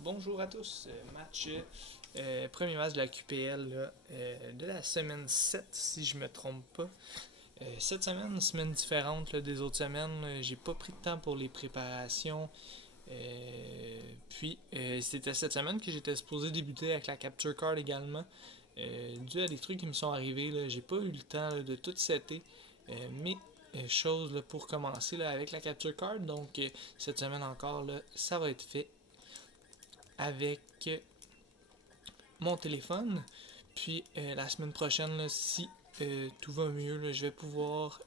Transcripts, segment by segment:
Bonjour à tous, premier match de la QPL là, de la semaine 7 si je me trompe pas. Cette semaine différente là, des autres semaines, j'ai pas pris de temps pour les préparations. C'était cette semaine que j'étais supposé débuter avec la capture card également. Dû à des trucs qui me sont arrivés, là, j'ai pas eu le temps là, de tout setter mes choses là, pour commencer là, avec la capture card. Donc cette semaine encore, là, ça va être fait avec mon téléphone. Puis la semaine prochaine, là, si tout va mieux, là, je vais pouvoir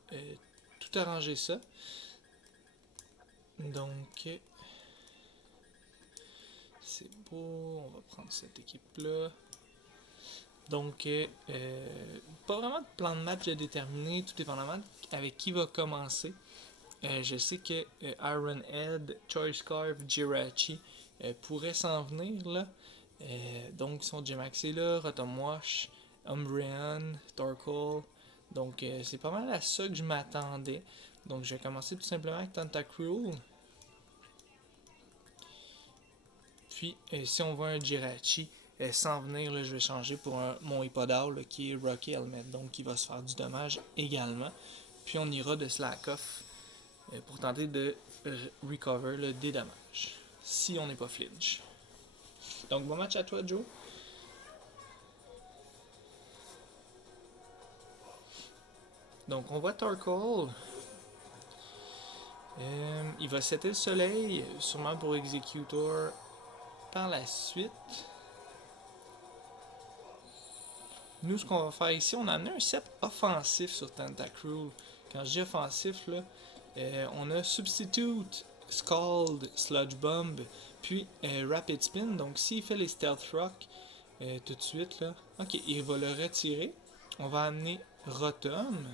tout arranger ça. Donc, c'est beau. On va prendre cette équipe-là. Donc, pas vraiment de plan de match à déterminer, tout dépendamment avec qui va commencer. Je sais que Ironhead, Choice Carve, Jirachi pourraient s'en venir là. Donc, ils sont Jemaxé là, Rotomwash, Umbreon, Torkoal. Donc, c'est pas mal à ça que je m'attendais. Donc, je vais commencer tout simplement avec Tentacruel. Puis, si on voit un Jirachi s'en venir, là, je vais changer pour mon Hippodile qui est Rocky Helmet. Donc, il va se faire du dommage également. Puis, on ira de Slack Off pour tenter de recover là, des dommages. Si on n'est pas flinch. Donc, bon match à toi, Joe. Donc, on voit Torkoal. Il va setter le soleil, sûrement pour Executor par la suite. Nous, ce qu'on va faire ici, on a amené un set offensif sur Tentacruel. Quand je dis offensif, là, on a Substitute, Scald, Sludge Bomb, puis Rapid Spin. Donc, s'il fait les Stealth Rock tout de suite, là, ok, il va le retirer. On va amener Rotom.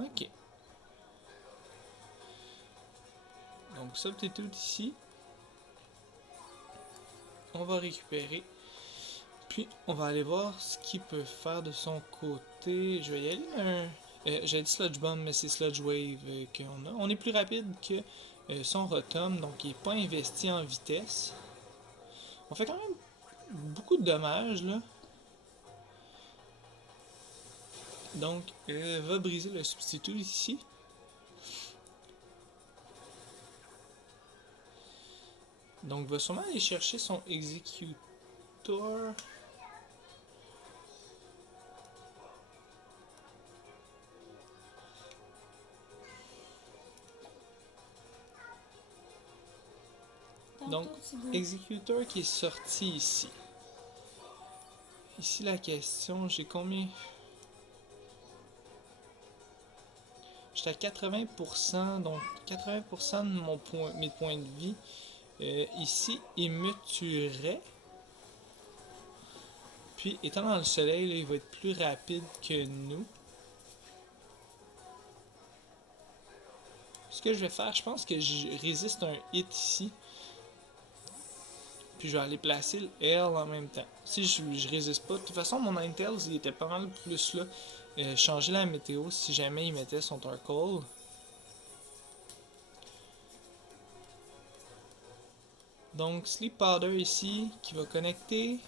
Ok. Donc, Substitute ici. On va récupérer. Puis, on va aller voir ce qu'il peut faire de son côté. Je vais y aller un... J'ai dit Sludge Bomb, mais c'est Sludge Wave qu'on a. On est plus rapide que son Rotom, donc il n'est pas investi en vitesse. On fait quand même beaucoup de dommages, là. Donc, va briser le substitut ici. Donc, va sûrement aller chercher son Executor. Donc, Executor qui est sorti ici. Ici, la question, j'ai combien? J'étais à 80%, donc 80% de mes points de vie. Ici, il me tuerait. Puis, étant dans le soleil, là, il va être plus rapide que nous. Ce que je vais faire, je pense que je résiste un hit ici. Puis je vais aller placer le L en même temps. Si je résiste pas, de toute façon mon Ninetales il était pas mal plus là. Changer la météo si jamais il mettait son Torkoal. Donc Sleep Powder ici qui va connecter.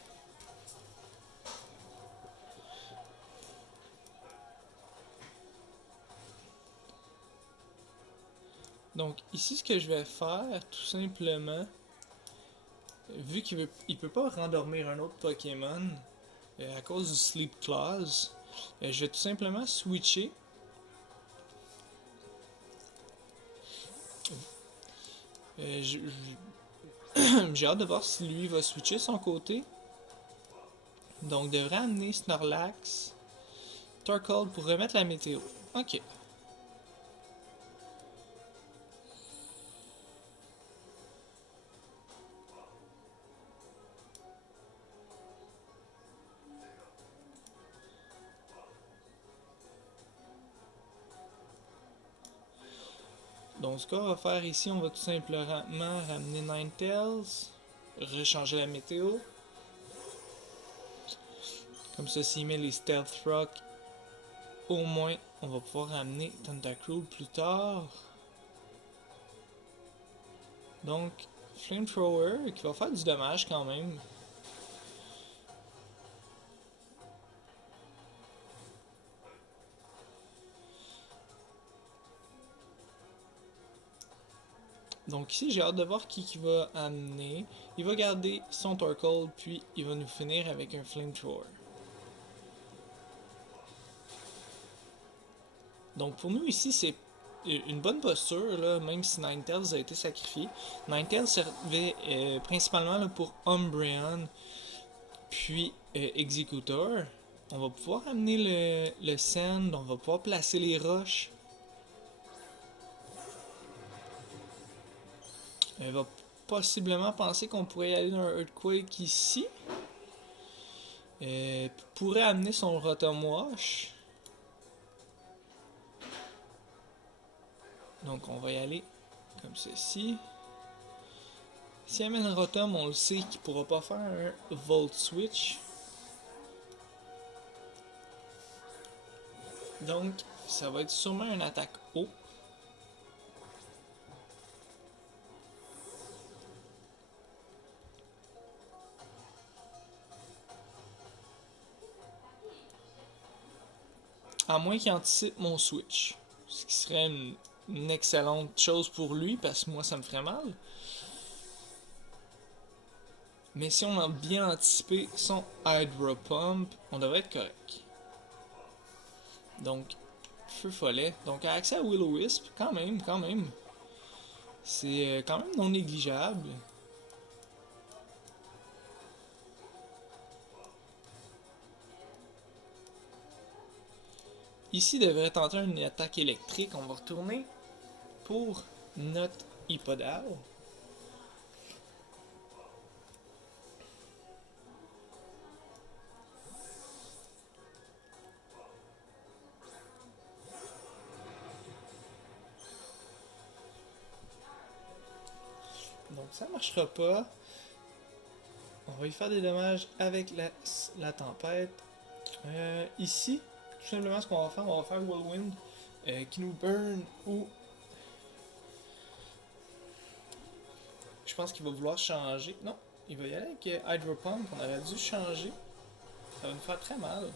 Donc ici ce que je vais faire tout simplement, vu qu'il peut pas rendormir un autre Pokémon à cause du Sleep Clause, je vais tout simplement switcher. J'ai hâte de voir si lui va switcher son côté. Donc devrait amener Snorlax, Torkoal pour remettre la météo. Ok. Donc ce qu'on va faire ici, on va tout simplement ramener Ninetales, rechanger la météo. Comme ça, s'il met les Stealth Rock, au moins on va pouvoir ramener Tentacruel plus tard. Donc, Flamethrower qui va faire du dommage quand même. Donc ici, j'ai hâte de voir qui va amener. Il va garder son Torkoal, puis il va nous finir avec un Flamethrower. Donc pour nous ici, c'est une bonne posture, là, même si Ninetales a été sacrifié. Ninetales servait principalement là, pour Umbreon, puis Executor. On va pouvoir amener le Sand, on va pouvoir placer les roches. Elle va possiblement penser qu'on pourrait y aller dans un Earthquake ici. Pourrait amener son Rotom Wash. Donc on va y aller comme ceci. Si elle amène Rotom, on le sait qu'il pourra pas faire un Volt Switch. Donc ça va être sûrement une attaque haut. À moins qu'il anticipe mon switch. Ce qui serait une excellente chose pour lui, parce que moi ça me ferait mal. Mais si on a bien anticipé son Hydro Pump, on devrait être correct. Donc, Feu Follet. Donc, accès à Will-O-Wisp, quand même. C'est quand même non négligeable. Ici, il devrait tenter une attaque électrique. On va retourner pour notre Hippodale. Donc ça marchera pas. On va y faire des dommages avec la tempête. Ici, tout simplement ce qu'on va faire, on va faire Whirlwind qui nous burn ou... Je pense qu'il va vouloir changer. Non, il va y aller avec Hydro Pump. On aurait dû changer. Ça va nous faire très mal.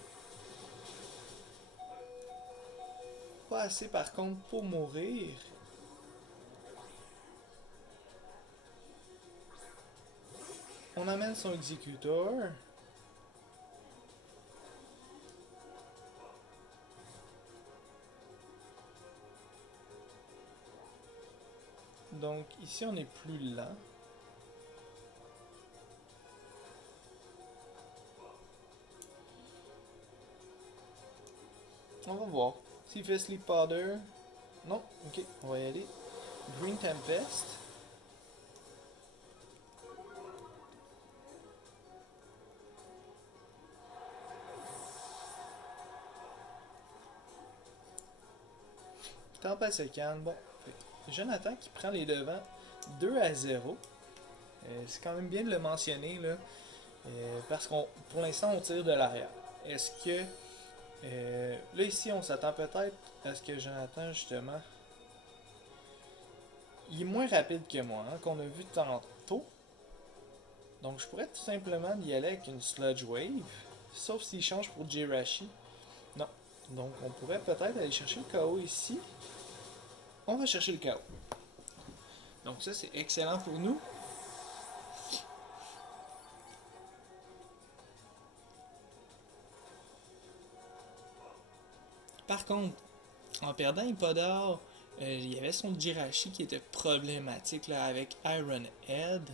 Pas assez par contre pour mourir. On amène son Executor. Donc ici on est plus lent. On va voir. S'il fait Sleep Powder. Non, ok, on va y aller. Green Tempest. Tempête se calme. Bon, Jonathan qui prend les devants 2-0. C'est quand même bien de le mentionner là. Parce qu'on pour l'instant on tire de l'arrière. Est-ce que là ici on s'attend peut-être à ce que Jonathan justement il est moins rapide que moi hein, qu'on a vu tantôt. Donc je pourrais tout simplement y aller avec une Sludge Wave. Sauf s'il change pour Jirachi. Non. Donc on pourrait peut-être aller chercher le KO ici. On va chercher le KO. Donc ça c'est excellent pour nous. Par contre, en perdant Hippodore, il y avait son Jirachi qui était problématique là, avec Iron Head.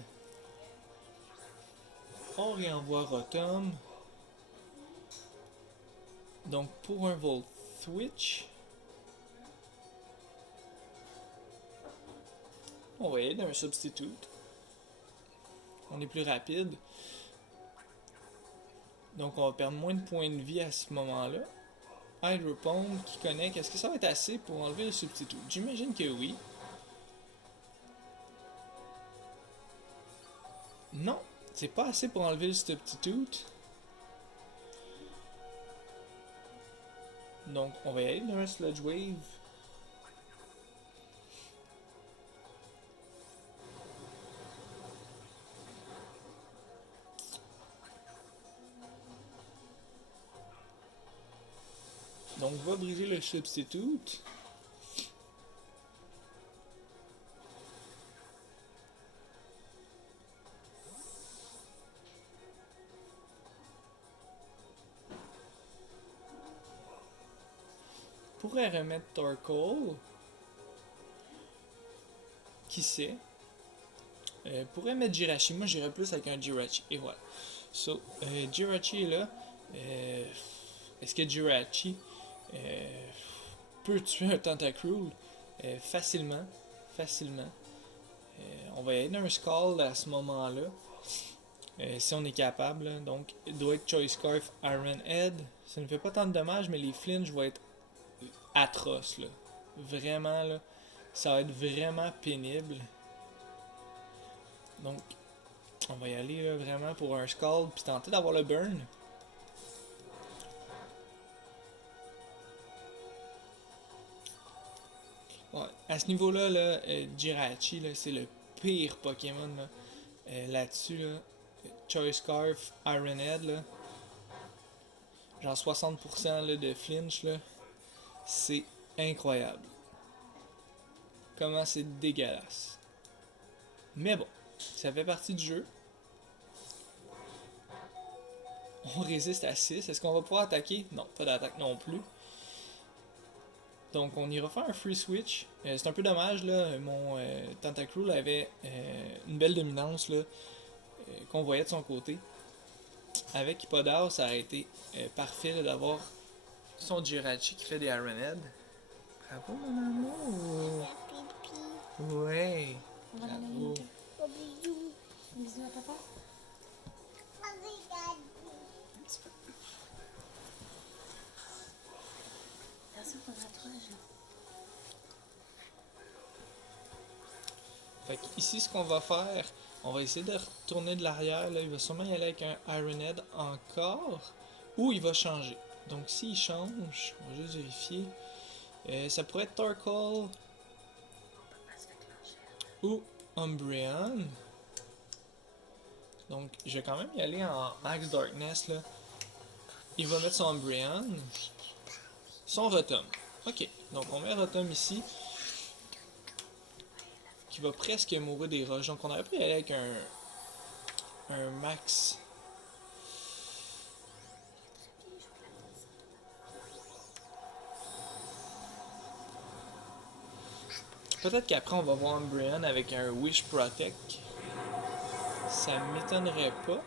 On réenvoie Rotom. Donc pour un Volt Switch, on va y aller d'un Substitute. On est plus rapide. Donc on va perdre moins de points de vie à ce moment-là. Hydro Pump qui connecte. Est-ce que ça va être assez pour enlever le Substitute? J'imagine que oui. Non, c'est pas assez pour enlever le Substitute. Donc on va y aller d'un Sludge Wave. Donc, va briser le substitute. Pourrait remettre Torkoal. Qui sait? Pourrait mettre Jirachi. Moi, j'irais plus avec un Jirachi. Et voilà. So, Jirachi est là. Est-ce que Jirachi peut tuer un Tentacruel? Facilement. Facilement. On va y aller d'un Skull à ce moment-là. Si on est capable. Là. Donc, il doit être Choice Scarf, Iron Head. Ça ne fait pas tant de dommages, mais les flinches vont être atroces. Là. Vraiment, là. Ça va être vraiment pénible. Donc, on va y aller là, vraiment pour un Scald, puis tenter d'avoir le burn. Ouais, à ce niveau-là, là, Jirachi, là, c'est le pire Pokémon là, là-dessus. Là. Choice Scarf, Iron Head, là, genre 60% là, de flinch, là, c'est incroyable. Comment c'est dégueulasse. Mais bon, ça fait partie du jeu. On résiste à 6. Est-ce qu'on va pouvoir attaquer? Non, pas d'attaque non plus. Donc on ira faire un free switch. C'est un peu dommage là, mon Tentacruel avait une belle dominance là, qu'on voyait de son côté. Avec Hippodar, ça aurait été parfait d'avoir son Jirachi qui fait des Iron Head. Bravo mon amour! Ouais! Bravo! Bisous à papa. Un petit peu. Attention, faudra trop de gens. Fait que ici, ce qu'on va faire, on va essayer de retourner de l'arrière. Là, il va sûrement y aller avec un Iron Head encore. Ou il va changer. Donc s'il change, on va juste vérifier. Ça pourrait être Torkoal ou Umbreon. Donc je vais quand même y aller en Max Darkness. Là. Il va mettre son Umbreon. Son Rotom. Ok, donc on met Rotom ici. Qui va presque mourir des roches. Donc on aurait pu y aller avec un Max. Peut-être qu'après on va voir Umbreon avec un Wish Protect. Ça m'étonnerait pas.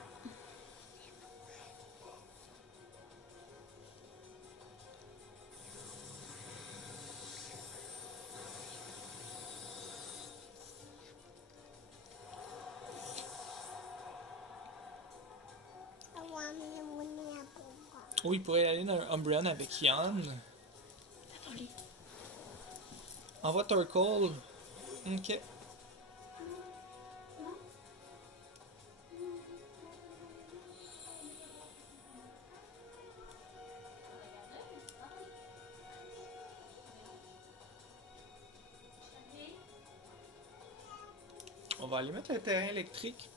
Ou il pourrait y aller dans un Umbreon avec Yann. Envoie Torkoal. Ok. On va aller mettre le terrain électrique.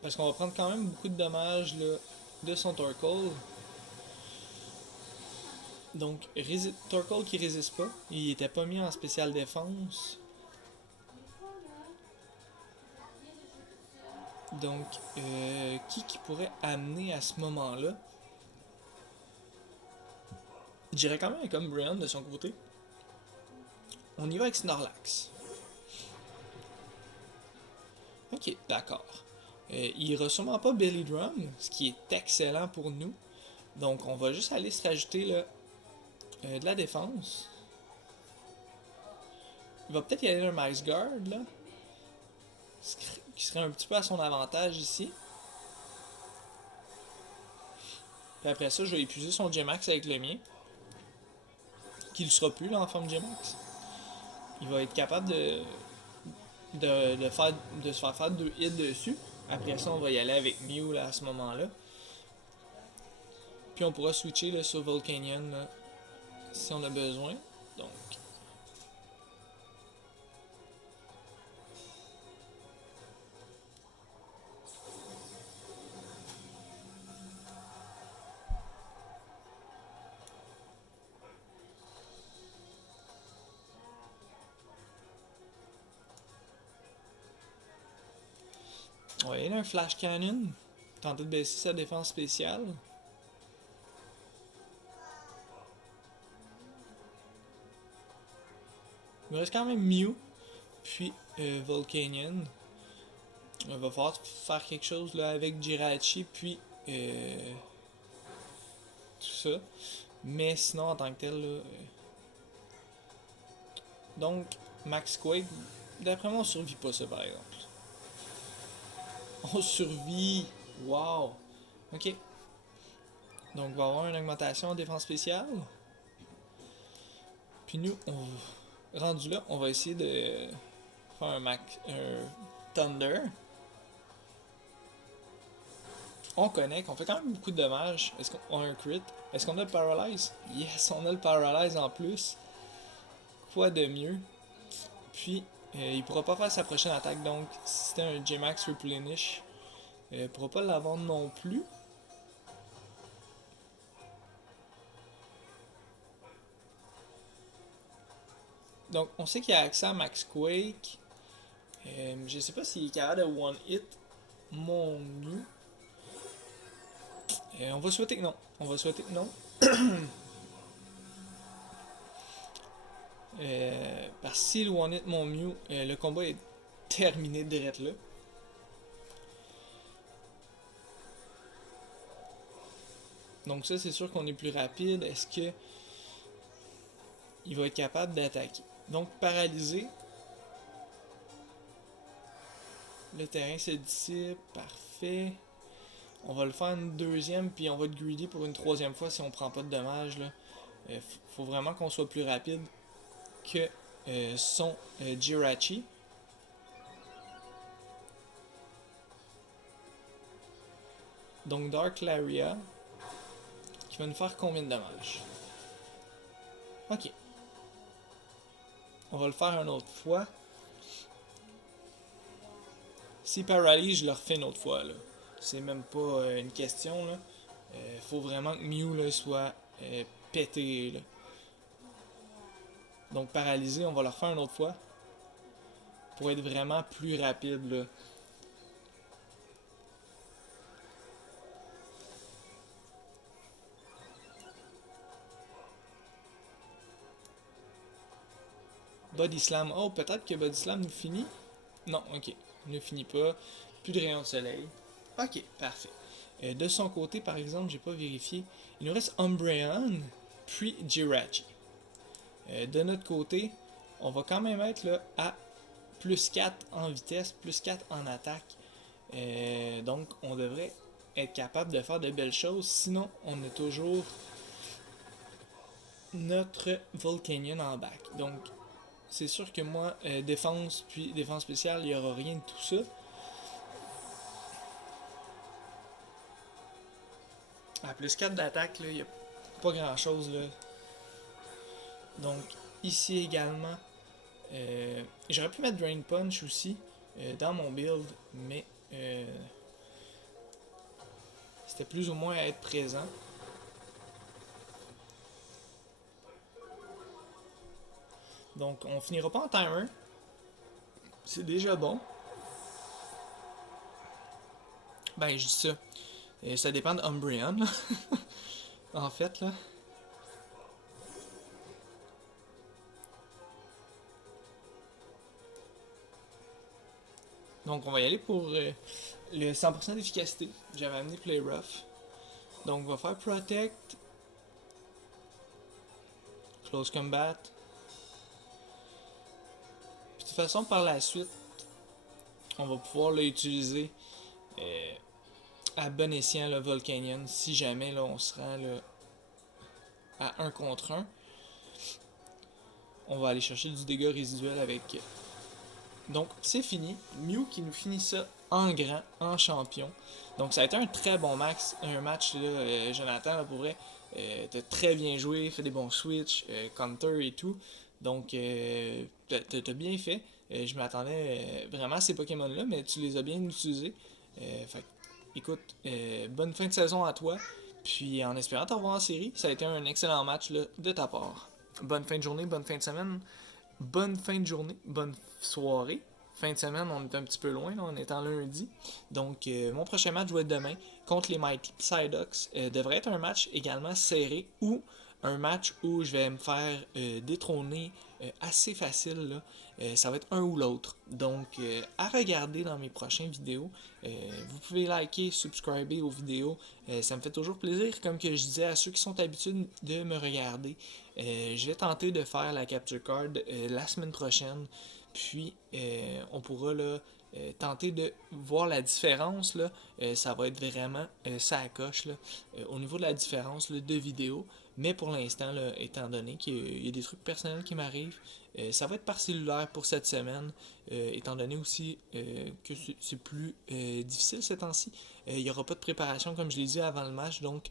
Parce qu'on va prendre quand même beaucoup de dommages là, de son Torkoal. Donc, Torkoal qui résiste pas. Il était pas mis en spéciale défense. Donc, qui pourrait amener à ce moment-là? Je dirais quand même avec Umbreon de son côté. On y va avec Snorlax. Ok, d'accord. Il ira sûrement pas Belly Drum, ce qui est excellent pour nous. Donc, on va juste aller se rajouter là, de la défense. Il va peut-être y aller un Max Guard là. Qui serait un petit peu à son avantage ici. Puis après ça, je vais épuiser son G-Max avec le mien. Qui ne sera plus là en forme G-Max. Il va être capable de se faire faire 2 hits dessus. Après ça, on va y aller avec Mew là, à ce moment-là. Puis on pourra switcher là, sur Volcanion là, si on a besoin. Donc. On va y aller un Flash Cannon. Tenter de baisser sa défense spéciale. Il me reste quand même Mew. Puis Volcanion. Il va falloir faire quelque chose là, avec Jirachi. Puis tout ça. Mais sinon, en tant que tel, là, donc, Max Quake, d'après moi, on survit pas ça par exemple. On survit! Wow! Ok. Donc, il va y avoir une augmentation en défense spéciale. Puis nous, rendu là, on va essayer de faire un Thunder. On connecte, on fait quand même beaucoup de dommages. Est-ce qu'on a un crit? Est-ce qu'on a le Paralyze? Yes, on a le Paralyze en plus. Quoi de mieux? Puis, il pourra pas faire sa prochaine attaque, donc si c'était un J-Max Replenish, il pourra pas l'avoir non plus. Donc, on sait qu'il a accès à Max Quake. Je sais pas s'il est capable de one-hit mon Mew. On va souhaiter que non. On va souhaiter que non. Parce que s'il one-hit mon Mew, le combat est terminé direct là. Donc ça, c'est sûr qu'on est plus rapide. Est-ce que il va être capable d'attaquer? Donc paralysé. Le terrain se dissipe. Parfait. On va le faire une deuxième, puis on va être greedy pour une troisième fois si on prend pas de dommages. Là. Faut vraiment qu'on soit plus rapide que son Jirachi. Donc Dark Laria, qui va nous faire combien de dommages? Ok. On va le faire une autre fois. Si paralyse, je le refais une autre fois. Là. C'est même pas une question. Là. Faut vraiment que Mew là, soit pété. Là. Donc paralysé, on va le refaire une autre fois. Pour être vraiment plus rapide. Là. Body Slam. Oh, peut-être que Body Slam nous finit. Non, ok. Il ne finit pas. Plus de rayon de soleil. Ok, parfait. De son côté, par exemple, j'ai pas vérifié. Il nous reste Umbreon, puis Jirachi. De notre côté, on va quand même être là, à plus 4 en vitesse, plus 4 en attaque. Donc, on devrait être capable de faire de belles choses. Sinon, on a toujours notre Volcanion en back. Donc, c'est sûr que moi, défense puis défense spéciale, il n'y aura rien de tout ça. À plus 4 d'attaque, il n'y a pas grand chose. Là. Donc, ici également, j'aurais pu mettre Drain Punch aussi dans mon build, mais c'était plus ou moins à être présent. Donc, on finira pas en timer. C'est déjà bon. Ben, je dis ça. Ça dépend de Umbreon. En fait, là. Donc, on va y aller pour le 100% d'efficacité. J'avais amené Play Rough. Donc, on va faire Protect. Close Combat. Puis, de toute façon, par la suite, on va pouvoir l'utiliser à bon escient le Volcanion. Si jamais là, on se rend là, à 1 contre 1. On va aller chercher du dégât résiduel avec. Donc, c'est fini. Mew qui nous finit ça en grand, en champion. Donc, ça a été un très bon match, là, Jonathan, là, pour vrai. T'as très bien joué, fait des bons switches, counter et tout. Donc, t'as bien fait. Je m'attendais vraiment à ces Pokémon-là, mais tu les as bien utilisés. Fait écoute, bonne fin de saison à toi. Puis, en espérant te revoir en série, ça a été un excellent match là, de ta part. Bonne fin de journée, bonne fin de semaine, bonne fin de journée, bonne soirée, fin de semaine, on est un petit peu loin, là, on est en lundi. Donc, mon prochain match va être demain contre les Mighty Psyducks. Devrait être un match également serré ou un match où je vais me faire détrôner assez facile. Là. Ça va être un ou l'autre. Donc, à regarder dans mes prochaines vidéos. Vous pouvez liker, subscriber aux vidéos. Ça me fait toujours plaisir. Comme que je disais à ceux qui sont habitués de me regarder, je vais tenter de faire la capture card la semaine prochaine. Puis, on pourra là, tenter de voir la différence. Là, ça va être vraiment ça à coche là, au niveau de la différence là, de vidéo. Mais pour l'instant, là, étant donné qu'il y a des trucs personnels qui m'arrivent, ça va être par cellulaire pour cette semaine. Étant donné aussi que c'est plus difficile ces temps-ci. Il n'y aura pas de préparation, comme je l'ai dit avant le match. Donc,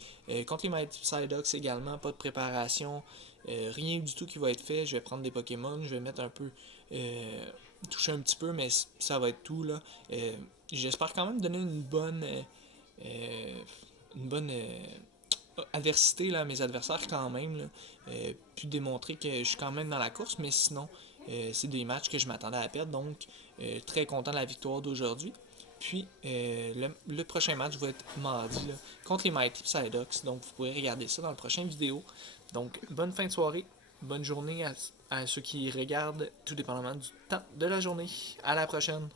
contre les Mighty Psyducks également, pas de préparation. Rien du tout qui va être fait. Je vais prendre des Pokémon, je vais mettre un peu. Toucher un petit peu, mais ça va être tout. Là. J'espère quand même donner une bonne adversité là, à mes adversaires quand même. Là. Puis démontrer que je suis quand même dans la course, mais sinon, c'est des matchs que je m'attendais à perdre. Donc, très content de la victoire d'aujourd'hui. Puis, le prochain match va être mardi là, contre les Mighty Psyducks. Donc, vous pourrez regarder ça dans la prochaine vidéo. Donc, bonne fin de soirée, bonne journée à ceux qui regardent, tout dépendamment du temps de la journée. À la prochaine!